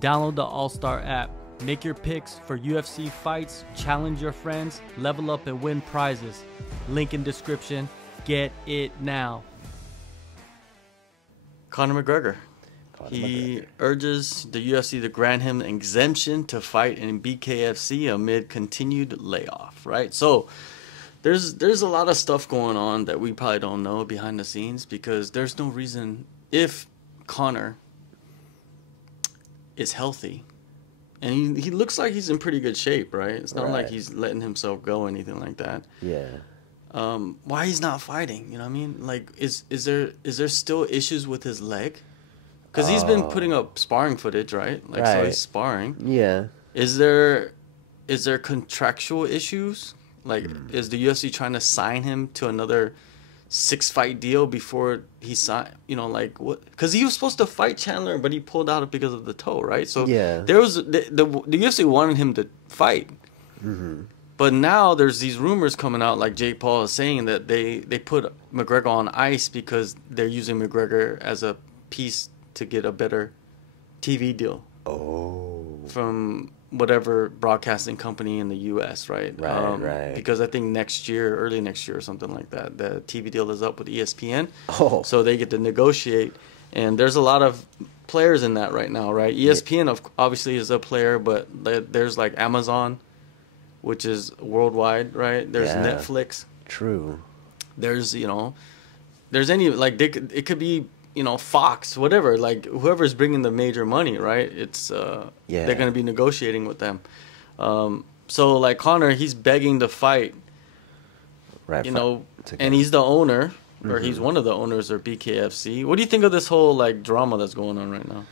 Download the AllStar app. Make your picks for UFC fights, challenge your friends, level up and win prizes. Link in description. Get it now. Conor McGregor. He urges the UFC to grant him an exemption to fight in BKFC amid continued layoff, right? So there's a lot of stuff going on that we probably don't know behind the scenes, because there's no reason, if Conor is healthy, and he looks like he's in pretty good shape, right? It's not like he's letting himself go or anything like that. Yeah. Why he's not fighting? You know what I mean? Like, is there still issues with his leg? Because he's been putting up sparring footage, right? Like, so he's sparring. Yeah. Is there contractual issues? Like, is the UFC trying to sign him to another 6-fight deal before he signed? You know, like, what? Because he was supposed to fight Chandler, but he pulled out because of the toe, right? So there was the UFC wanted him to fight. Mm-hmm. But now there's these rumors coming out, like Jake Paul is saying, that they put McGregor on ice because they're using McGregor as a piece to get a better TV deal. Oh. From whatever broadcasting company in the U.S., right? Right. Because I think early next year or something like that, the TV deal is up with ESPN. Oh. So they get to negotiate. And there's a lot of players in that right now, right? ESPN obviously is a player, but there's like Amazon, which is worldwide, right? There's Netflix. True. There's, there's any, like, it could be, Fox, whatever, like, whoever's bringing the major money, right? It's, they're going to be negotiating with them. So, like, Conor, he's begging to fight, right? And he's the owner, or he's one of the owners of BKFC. What do you think of this whole, like, drama that's going on right now?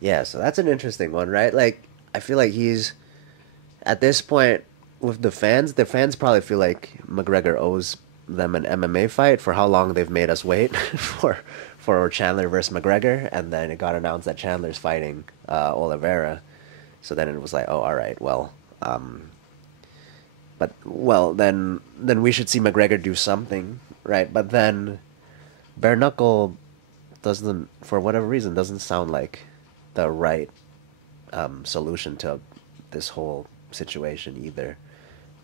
Yeah, so that's an interesting one, right? Like, I feel like he's, at this point, with the fans probably feel like McGregor owes them an MMA fight for how long they've made us wait for Chandler versus McGregor, and then it got announced that Chandler's fighting Oliveira. So then it was like, oh, all right, well, then we should see McGregor do something, right? But then bare knuckle doesn't, for whatever reason, doesn't sound like the right solution to this whole situation either.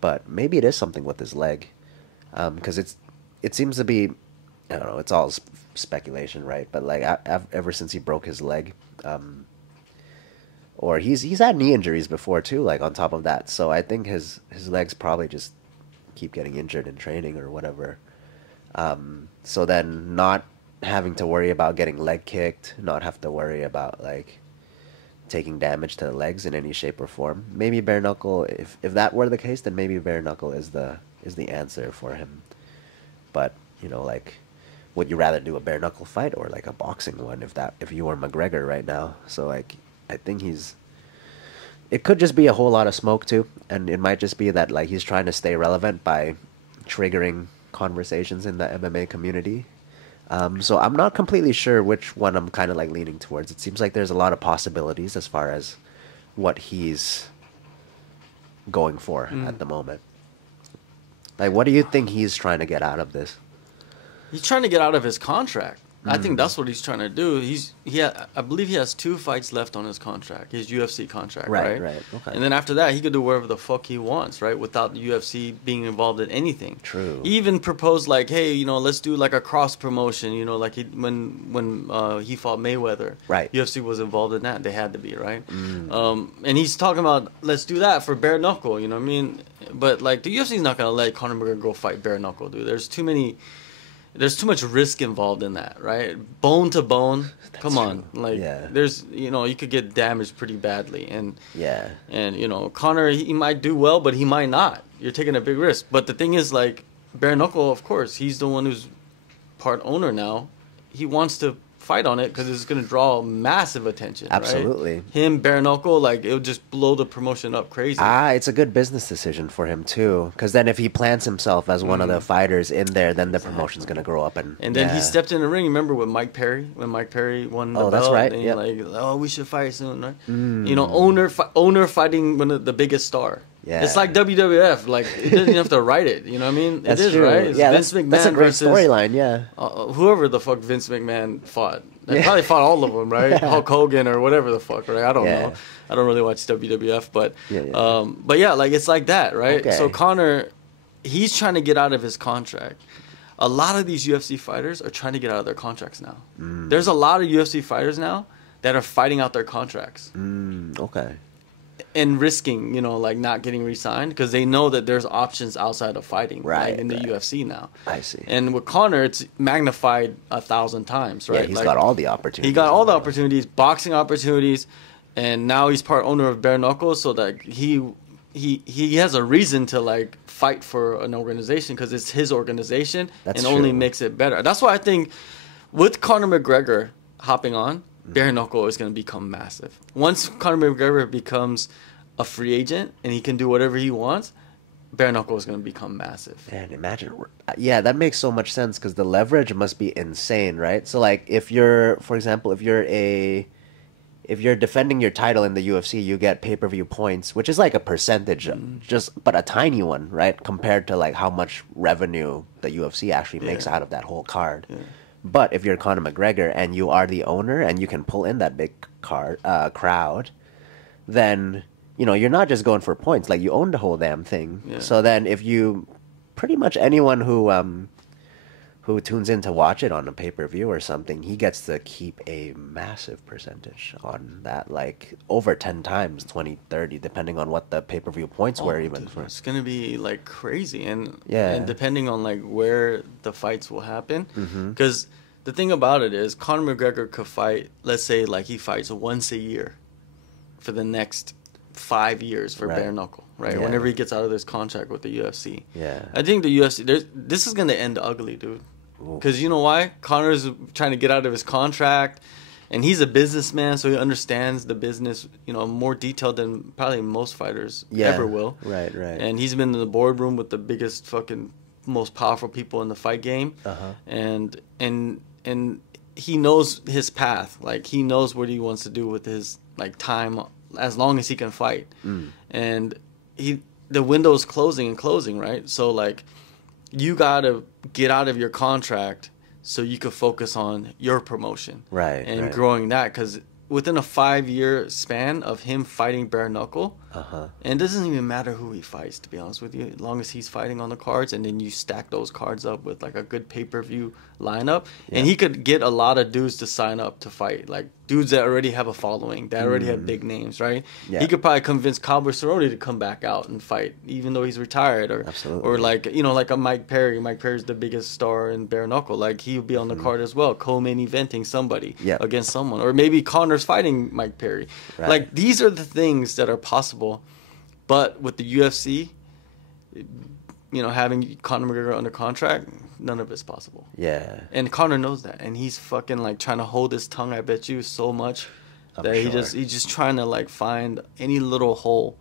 But maybe it is something with his leg, because it seems to be, I don't know, it's all speculation, right? But like ever since he broke his leg, or he's had knee injuries before too, like on top of that. So I think his legs probably just keep getting injured in training or whatever. So then not having to worry about getting leg kicked, not have to worry about like taking damage to the legs in any shape or form. Maybe bare knuckle, if that were the case, then maybe bare knuckle is the answer for him. But like, would you rather do a bare knuckle fight or like a boxing one if you were McGregor right now? So like, I think it could just be a whole lot of smoke too, and it might just be that like he's trying to stay relevant by triggering conversations in the MMA community. So I'm not completely sure which one I'm kind of like leaning towards. It seems like there's a lot of possibilities as far as what he's going for at the moment. Like, what do you think he's trying to get out of this? He's trying to get out of his contract. I think that's what he's trying to do. I believe he has 2 fights left on his contract, his UFC contract, right? Right. Okay. And then after that, he could do whatever the fuck he wants, right? Without the UFC being involved in anything. True. He even proposed like, hey, let's do like a cross promotion. Like when he fought Mayweather, right? UFC was involved in that. They had to be, right? And he's talking about let's do that for bare knuckle. You know what I mean? But like the UFC's not gonna let Conor McGregor go fight bare knuckle, dude. There's too much risk involved in that, right? Bone to bone. Come on. Like, there's, you could get damaged pretty badly. And Conor, he might do well, but he might not. You're taking a big risk. But the thing is, like, bare knuckle, of course, he's the one who's part owner now. He wants to fight on it because it's going to draw massive attention. Absolutely. Right? Him, bare knuckle, like, it'll just blow the promotion up crazy. It's a good business decision for him too, because then if he plants himself as one of the fighters in there, then the promotion's going to grow up. And then he stepped in the ring. Remember with Mike Perry, when Mike Perry won the belt? That's right. And like, we should fight soon, right? Owner fighting one of the biggest star. Yeah. It's like WWF. Like, it doesn't have to write it. You know what I mean? That's it is, true. Right? It's Vince McMahon that's a great versus storyline, yeah. Whoever the fuck Vince McMahon fought. They probably fought all of them, right? Hulk Hogan or whatever the fuck, right? I don't Yeah. know. I don't really watch WWF, but Yeah. but yeah, like it's like that, right? Okay. So Conor, he's trying to get out of his contract. A lot of these UFC fighters are trying to get out of their contracts now. There's a lot of UFC fighters now that are fighting out their contracts. Okay. And risking, like not getting re-signed because they know that there's options outside of fighting, Right, in the right. UFC now. I see. And with Conor, it's magnified 1,000 times, right? Yeah, he's got all the opportunities. He got all the opportunities, boxing opportunities, and now he's part owner of Bare Knuckle, so that he has a reason to like fight for an organization because it's his organization. That's and only true. makes it better. That's why I think with Conor McGregor hopping on, Bare Knuckle is going to become massive. Once Conor McGregor becomes a free agent and he can do whatever he wants, Bare Knuckle is going to become massive. Man, imagine. Yeah, that makes so much sense because the leverage must be insane, right? So, like, if you're, for example, if you're defending your title in the UFC, you get pay-per-view points, which is like a percentage, but a tiny one, right? Compared to like how much revenue the UFC actually makes out of that whole card. Yeah. But if you're Conor McGregor and you are the owner and you can pull in that big crowd, then you're not just going for points. Like you own the whole damn thing. Yeah. So then, if you pretty much anyone who tunes in to watch it on a pay-per-view or something, he gets to keep a massive percentage on that, like over 10 times, 20, 30, depending on what the pay-per-view points were even. Dude, it's going to be like crazy. And depending on like where the fights will happen. Because the thing about it is Conor McGregor could fight, let's say like he fights once a year for the next 5 years for bare knuckle, right? Yeah. Whenever he gets out of this contract with the UFC. Yeah. I think the UFC, this is going to end ugly, dude. Because you know why? Conor's trying to get out of his contract, and he's a businessman, so he understands the business, more detailed than probably most fighters ever will. Right. And he's been in the boardroom with the biggest fucking, most powerful people in the fight game. And he knows his path. Like, he knows what he wants to do with his, like, time as long as he can fight. And the window's closing and closing, right? So, like, you gotta get out of your contract so you could focus on your promotion, and growing that. Because within a 5-year span of him fighting bare knuckle, and it doesn't even matter who he fights, to be honest with you, as long as he's fighting on the cards, and then you stack those cards up with like a good pay-per-view lineup, and he could get a lot of dudes to sign up to fight, like dudes that already have a following, that already have big names, right? He could probably convince Cowboy Cerrone to come back out and fight, even though he's retired, or like, like a Mike Perry. Mike Perry's the biggest star in bare knuckle. Like, he would be on the card as well, co-main eventing somebody against someone, or maybe Conor's fighting Mike Perry. Like, these are the things that are possible, but with the UFC, having Conor McGregor under contract, none of it's possible. Yeah. And Conor knows that, and he's fucking like trying to hold his tongue, I bet you, so much that he's just trying to like find any little hole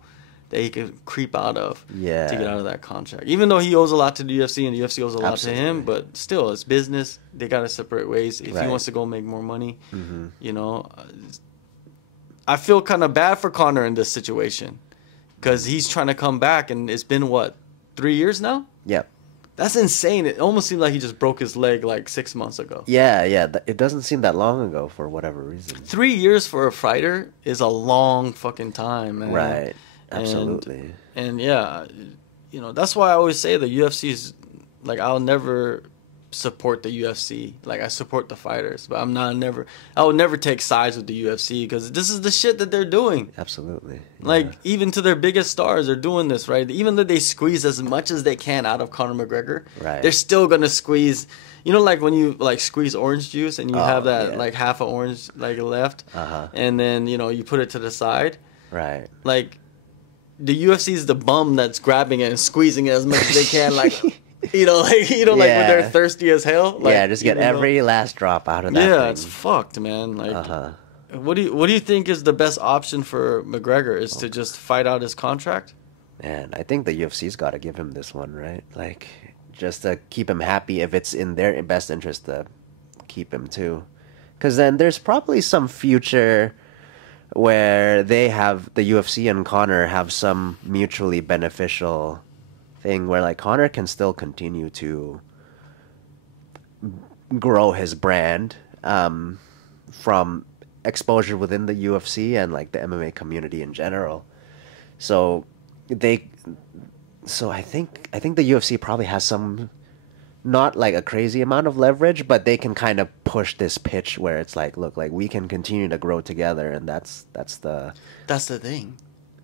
that he could creep out of to get out of that contract. Even though he owes a lot to the UFC and the UFC owes a lot to him, but still, it's business. They got to separate ways. If he wants to go make more money, I feel kind of bad for Conor in this situation because he's trying to come back, and it's been, 3 years now? Yep. That's insane. It almost seemed like he just broke his leg like 6 months ago. Yeah. It doesn't seem that long ago for whatever reason. 3 years for a fighter is a long fucking time, man. Right. Absolutely. And that's why I always say the UFC is, like, I'll never support the UFC. Like, I support the fighters, but I would never take sides with the UFC because this is the shit that they're doing. Absolutely. Yeah. Like, even to their biggest stars, they're doing this, right? Even though they squeeze as much as they can out of Conor McGregor, they're still gonna squeeze. Like when you like squeeze orange juice and you have that like half an orange like left, and then you put it to the side, right? Like, the UFC is the bum that's grabbing it and squeezing it as much as they can, like. Like when they're thirsty as hell. Like, just get every last drop out of that. Yeah, it's fucked, man. Like, what do you think is the best option for McGregor? Is to just fight out his contract? Man, I think the UFC's got to give him this one, right? Like, just to keep him happy, if it's in their best interest to keep him too, because then there's probably some future where the UFC and Conor have some mutually beneficial thing where like Conor can still continue to grow his brand, from exposure within the UFC and like the MMA community in general. So they, so I think the UFC probably has some, not like a crazy amount of leverage, but they can kind of push this pitch where it's like, look, like we can continue to grow together, and that's That's the thing,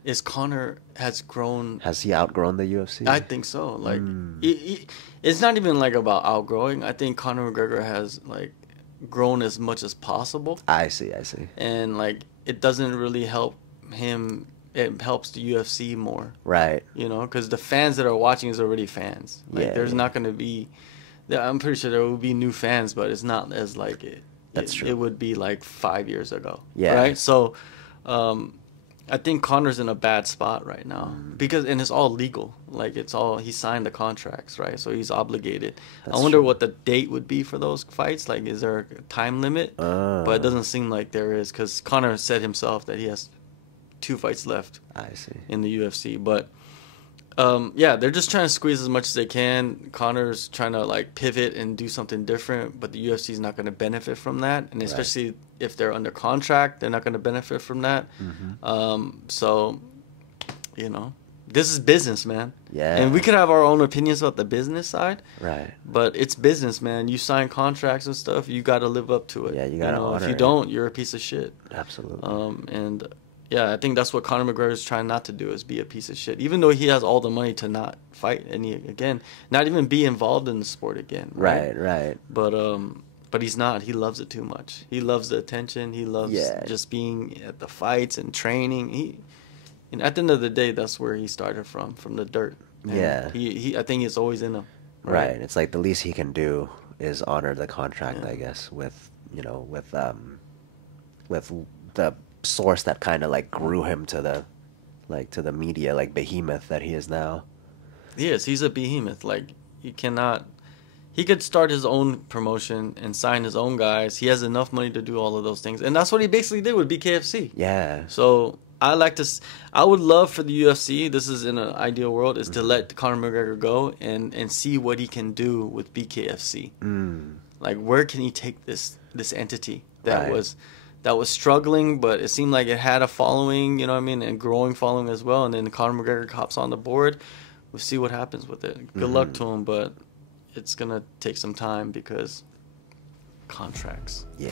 is Conor has grown. has he outgrown the UFC? I think so. Like, it's not even like about outgrowing. I think Conor McGregor has like grown as much as possible, I see. and like it doesn't really help him. It helps the UFC more, Right. you know, because the fans that are watching is already fans. Like, Yeah, there's yeah. not going to be. I'm pretty sure there will be new fans, but it's not as like it. That's true. It would be like 5 years ago. Yeah. Right. So, I think Conor's in a bad spot right now because, and it's all legal. Like it's all, he signed the contracts, right? So he's obligated. That's I wonder true. what the date would be for those fights. Like, is there a time limit? But it doesn't seem like there is, because Conor said himself that he has 2 fights left I see. in the UFC. But yeah, they're just trying to squeeze as much as they can. Conor's trying to like pivot and do something different, but the UFC is not going to benefit from that, and especially if they're under contract, they're not going to benefit from that. So, you know, this is business, man. Yeah. And we could have our own opinions about the business side, Right. but it's business, man. You sign contracts and stuff, you got to live up to it. Yeah, you gotta If honor you it. don't, you're a piece of shit. Absolutely. And yeah, I think that's what Conor McGregor is trying not to do, is be a piece of shit. Even though he has all the money to not fight again, not even be involved in the sport again. Right. But he's not. He loves it too much. He loves the attention. He loves Yeah. just being at the fights and training. And at the end of the day, that's where he started from the dirt. And Yeah. I think it's always in him. Right. It's like the least he can do is honor the contract, Yeah. I guess, with the source that kind of like grew him to the media like behemoth that he is now. He is. He's a behemoth. Like, he cannot. He could start his own promotion and sign his own guys. He has enough money to do all of those things, and that's what he basically did with BKFC. Yeah. So I would love for the UFC, this is in an ideal world, is to let Conor McGregor go and see what he can do with BKFC. Like, where can he take this entity that Right. was struggling, but it seemed like it had a following, you know what I mean, and growing following as well. And then Conor McGregor hops on the board. We'll see what happens with it. Good luck to him, but it's gonna take some time because contracts. Yeah.